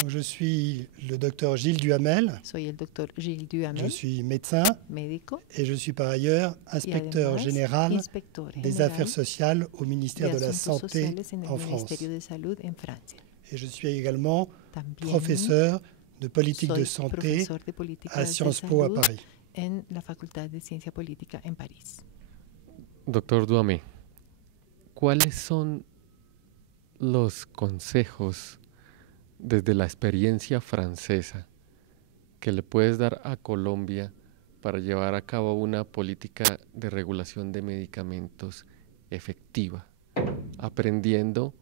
Donc, je suis le docteur Gilles Duhamel, Soy el doctor Gilles je Duhamel, suis médecin médico et je suis par ailleurs y inspecteur además général inspector des general affaires sociales au de ministère de la Asuntos Santé Sociales en el en France. Ministerio de Salud en Francia. Et je suis également También professeur de politique de soy santé profesor de à políticas de Sciences Po à salud Paris. en la Facultad de Ciencia Política en París. Doctor Duhamel, ¿cuáles son los consejos desde la experiencia francesa que le puedes dar a Colombia para llevar a cabo una política de regulación de medicamentos efectiva, aprendiendo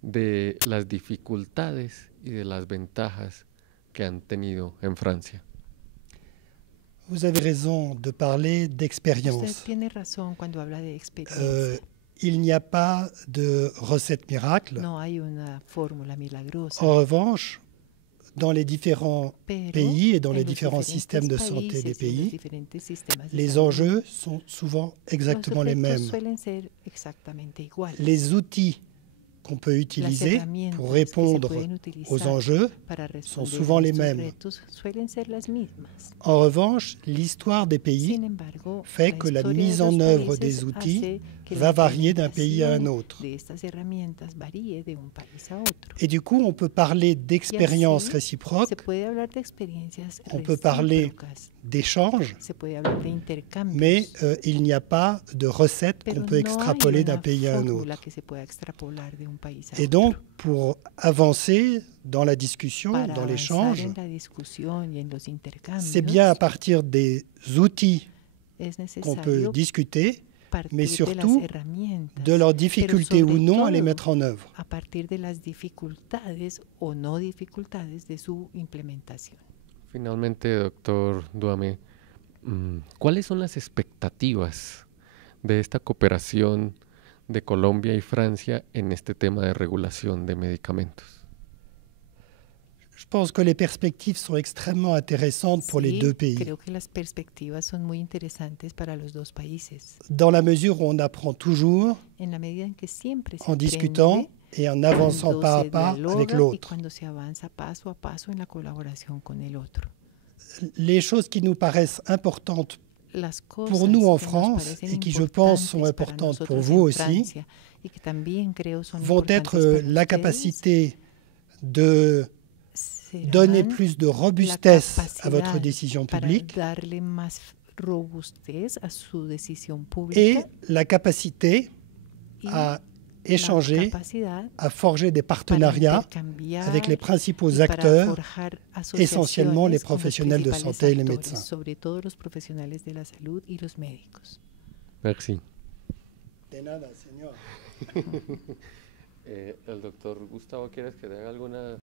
de las dificultades y de las ventajas que han tenido en Francia? Vous avez raison de parler Usted d'expérience. tiene razón cuando habla de experiencia. Il n'y a pas de recette miracle. No hay una fórmula milagrosa. En revanche, dans les différents Pero pays et dans en les los différents diferentes systèmes de santé des países y en los pays, diferentes sistemas de les salud, enjeux sont souvent exactement los les efectos mêmes. suelen ser exactamente iguales. Les outils qu'on peut Las utiliser herramientas pour que se répondre pueden aux utilizar enjeux para sont responder souvent a les estos mêmes. retos suelen ser las mismas. En revanche, l'histoire des pays Sin embargo, fait que la historia de mise los en œuvre países des outils hace que va la varier d'un pays à un implementación autre. de estas herramientas varíe de un país a otro. Et du coup, on peut parler d'expériences Se réciproques, puede hablar de experiencias on peut parler recíprocas, d'échanges, se puede hablar de intercambios, mais il n'y a pas de recette pero qu'on peut no hay extrapoler d'un una pays à un fórmula autre. que se pueda extrapolar de un país a Et otro. donc, pour avancer dans la discussion, Para dans avanzar l'échange, en la discusión y en los intercambios, c'est bien à partir des outils es qu'on peut necesario discuter, partir mais de las surtout herramientas, de leurs pero difficultés ou sobre non à les todo mettre en œuvre. a partir de las dificultades o no dificultades de su implementación. Finalmente, doctor Duhamel, ¿cuáles son las expectativas de esta cooperación de Colombia y Francia en este tema de regulación de medicamentos? Je pense que les perspectives sont extrêmement intéressantes pour les Sí, deux pays, creo que las perspectivas son muy interesantes para los dos países, dans la mesure où on apprend toujours en la medida en que siempre se en discutant aprende et en avançant cuando pas à se pas avec dialoga y l'autre. cuando se avanza paso a paso en la colaboración con el otro. Les choses qui nous paraissent importantes Las cosas pour nous en que nos France parecen et qui, je pense, sont importantes para importantes pour nosotros vous en aussi, Francia y que también creo son vont être importantes para la ustedes, capacité de serán donner plus de robustesse à votre capacidad décision para publique darle más robustez a su decisión et pública la capacité y à la échanger, capacidad à forger des para partenariats intercambiar avec les principaux y para acteurs, forjar essentiellement les asociaciones con los professionnels de principales santé et les actores, médecins. sobre todo los profesionales de la salud y los médicos. Merci. De nada, señor. El doctor Gustavo, ¿quieres que te haga alguna